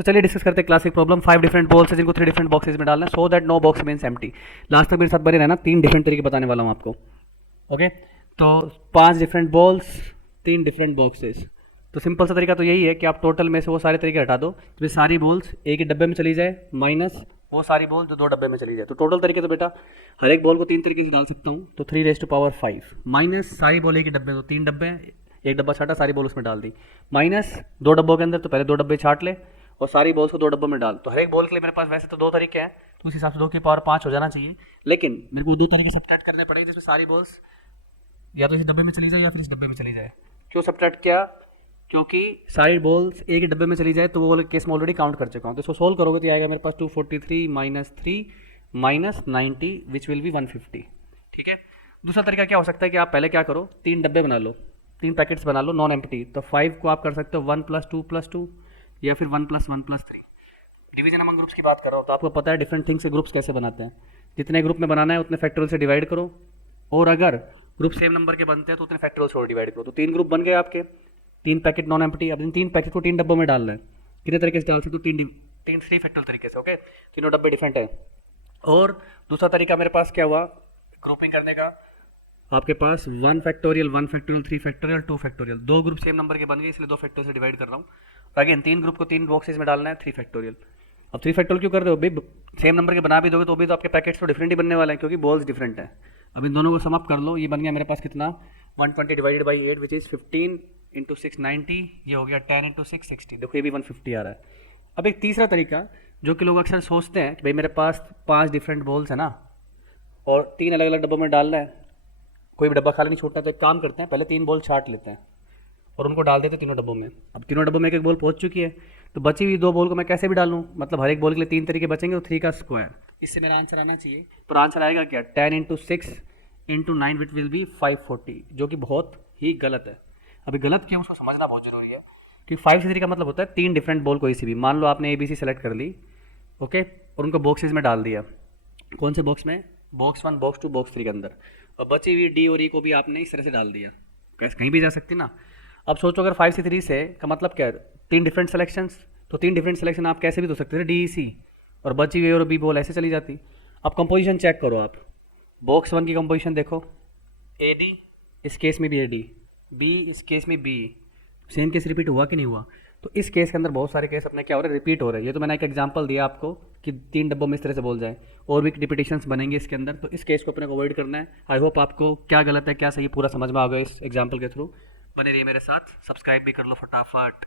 तो चलिए डिस्कस करते हैं क्लासिक प्रॉब्लम। 5 डिफरेंट बॉल्स है जिनको 3 डिफरेंट बॉक्सेस में डालना है, so that no box means empty. Last तक मेरे साथ बने रहना, 3 डिफरेंट तरीके बताने वाला हूँ आपको। ओके, तो 5 डिफरेंट बॉल्स, 3 डिफरेंट बॉक्सेस। तो सिंपल सा तरीका तो यही है कि आप टोटल में से वो सारे तरीके हटा दो, तो सारी बॉल्स एक ही डब्बे में चली जाए, माइनस वो सारी बॉल जो 2 डब्बे में चली जाए। तो टोटल तरीके तो बेटा हर एक बॉल को 3 तरीके से डाल सकता हूँ, तो 3⁻5 माइनस सारी बॉल एक ही डब्बे, तो 3 डब्बे, एक डब्बा छाटा, सारी बॉल उसमें डाल दी, माइनस 2 डब्बों के अंदर, तो पहले 2 डब्बे छाट ले और सारी बॉल्स को 2 डब्बों में डाल। तो हर एक बॉल के लिए मेरे पास वैसे तो 2 तरीके हैं, तो उस हिसाब से 2⁵ हो जाना चाहिए, लेकिन मेरे को 2 तरीके सब्ट्रैक्ट करने पड़ेंगे जिसमें सारी बॉल्स या तो इस डब्बे में चली जाए या फिर इस डब्बे में चली जाए। क्यों सब्ट्रैक्ट किया? क्योंकि सारी बॉल्स एक ही डब्बे में चली जाए, तो वो वाले केस में ऑलरेडी काउंट कर चुका हूँ। तो इसको सोल्व करोगे तो आएगा मेरे पास 243 minus 3 minus 90 which will be 150। ठीक है। दूसरा तरीका क्या हो सकता है कि आप पहले क्या करो, 3 डब्बे बना लो, 3 पैकेट्स बना लो नॉन एम्प्टी। तो 5 को आप कर सकते हो 1 + 2 + 2 या फिर 1 + 1 + 3। डिवीजन अमंग ग्रुप्स की बात कर रहा हूँ, तो आपको पता है डिफरेंट थिंग्स से ग्रुप्स कैसे बनाते हैं। जितने ग्रुप में बनाना है उतने फैक्टोरियल से डिवाइड करो, और अगर ग्रुप सेम नंबर के बनते हैं तो उतने फैक्टोरियल से और डिवाइड करो। तो 3 ग्रुप बन गए आपके, 3 पैकेट नॉन एम्प्टी। अब इन 3 पैकेट को 3 डब्बों में डालना है। कितने तरीके से डाल सकते हो? 3 3 फैक्टोरियल तरीके से। ओके, तीनों डब्बे डिफरेंट है। और दूसरा तरीका मेरे पास क्या हुआ ग्रुपिंग करने का, आपके पास 1 factorial 1 factorial 3 factorial 2 factorial, 2 group same number के बन गए, इसलिए 2 फैक्टोरियल से डिवाइड कर रहा हूँ। अगेन 3 ग्रुप को 3 बॉक्सेस में डालना है, 3 फैक्टोरियल। अब 3 फैक्टोरियल क्यों कर रहे हो भाई? सेम नंबर के बना भी दोगे तो भी तो आपके पैकेट्स तो डिफरेंट ही बनने वाले हैं, क्योंकि बॉल्स डिफरेंट है। अब इन दोनों को सम अप कर लो, ये बन गया मेरे पास कितना, 120 डिवाइडेड बाई 8 विच इज़ 15 × 6 90, ये हो गया 10 × 6 60। देखो ये भी 150 आ रहा है। अब एक तीसरा तरीका जो कि लोग अक्सर सोचते हैं कि भाई मेरे पास 5 डिफरेंट बॉल्स है ना, और 3 अलग अलग डब्बों में डालना है, कोई भी डब्बा खाली नहीं छोड़ना, तो एक काम करते हैं, पहले 3 बॉल छाट लेते हैं और उनको डाल देते हैं तीनों डब्बों में। अब तीनों डब्बों में एक एक बॉल पहुंच चुकी है, तो बची हुई 2 बॉल को मैं कैसे भी डालूं, मतलब हर एक बॉल के लिए 3 तरीके बचेंगे, तो 3 का स्क्वायर। इससे मेरा आंसर आना चाहिए। तो आंसर आएगा क्या, 10 × 6 × 9 विच विल बी 540, जो कि बहुत ही गलत है। अभी गलत क्यों, उसको समझना बहुत जरूरी है कि 5 से 3 का मतलब होता है 3 डिफरेंट बॉल कोई सी भी। मान लो आपने ABC सेलेक्ट कर ली, ओके, और उनको बॉक्सेस में डाल दिया। कौन से बॉक्स में? बॉक्स 1, बॉक्स 2, बॉक्स 3 के अंदर। और बची हुई D और E को भी आपने इस तरह से डाल दिया, कैसे कहीं भी जा सकती ना। अब सोचो अगर 5 से 3 से का मतलब क्या है, 3 डिफरेंट सिलेक्शंस, तो 3 डिफरेंट सिलेक्शन आप कैसे भी तो सकते थे, DEC, और बची हुई और B बॉल ऐसे चली जाती। अब कंपोजिशन चेक करो आप, बॉक्स 1 की कंपोजिशन देखो, AD इस केस में भी AD, B इस केस में B, सेम केस रिपीट हुआ कि नहीं हुआ? तो इस केस के अंदर बहुत सारे केस अपने क्या हो रहे हैं, रिपीट हो रहे हैं। ये तो मैंने एक एग्जांपल दिया आपको कि 3 डब्बों में इस तरह से बोल जाए, और भी रिपीटेशंस बनेंगे इसके अंदर, तो इस केस को अपने को अवॉइड करना है। आई होप आपको क्या गलत है क्या सही पूरा समझ में आ गया इस एग्जांपल के थ्रू। बने रहिए मेरे साथ, सब्सक्राइब भी कर लो फटाफट।